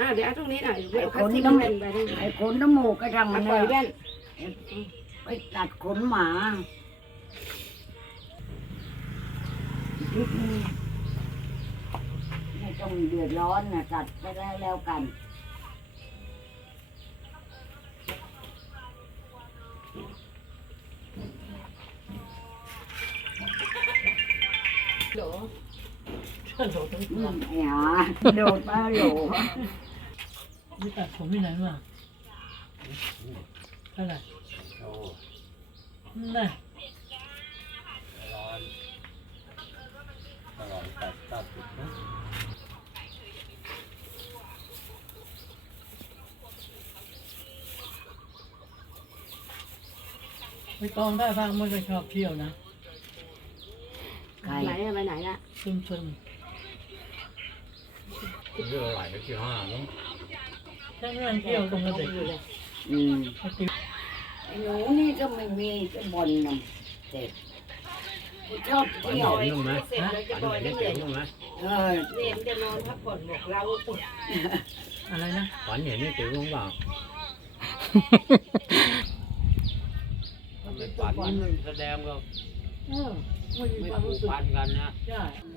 อ่าเดี๋ยวเอาตรงนี้หน่อยไอ้เอาขพัดนที่น้ำมันไปได้ไอ้ขนน้ำมูกก็ทำมัมันนปล่อยเลแว่ยนไปตัดขนหมาไม่ต้องเดือดร้อนนะตัดไปได้แล้วกันโหลโดดทั้ง อืตัวมไอ้หาโดดมาโหลนี่ตัดผมที่ไหนมาเท่าไหร่โอ้น่ะร้อนตลอดตัดตัดติดนะไปตองได้บ้างไม่เคยชอบเที่ยวนะใครไหนอะไปไหนอะซึมซึม เรื่องอะไรที่ห้าเนาะถ้าไม่มันเที่ยวตรงกับเด็กอยู่เลยอืมไอ้ติ๊บไอ้หนูนี่ก็ไม่มีก็บอลนะเด็กชอบฝันเที่ยวเห็นมั้งไหมเสร็จแล้วจะฝันบอยเห็นจะเหเจ๋นื่อยงมั้งไหมเออเรียนจะนอนพักผ่อนบอกเราปวดอะไรนะฝันเห็นนี่เจ๋งมั้งเปล่าถ้าไม่ฝันนี่มันแสดงก็เออไม่มีไม่ความผูรู้กสึกพันกันนะใช่อื